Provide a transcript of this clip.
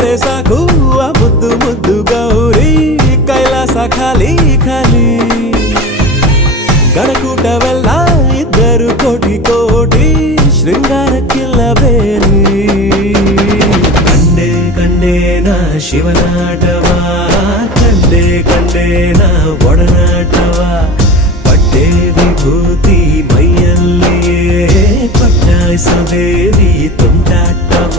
ಸಿಕ್ಕರೆ ಸಾಕು ಆ ಮುದ್ದು ಮುದ್ದು ಗೌರಿ ಕೈಲಾಸ ಖಾಲಿ ಖಾಲಿ ಗಣಕೂಟವೆಲ್ಲ ಇದ್ದರು ಕೋಟಿ ಕೋಟಿ ಶೃಂಗಾರಕ್ಕಿಲ್ಲ ಬೇಲಿ ಕಂಡೆ ಕಂಡೇನ ಶಿವನಾಟವ ಕಂಡೆ ಕಂಡೇನ ಒಡನಾಟವ ಪಟ್ಟೆ ವಿಭೂತಿ ಮೈಯಲ್ಲಿಯೇ ಪಟ್ಟಾಯಿಸೋ ದೇವಿ ತುಂಟಾಟವ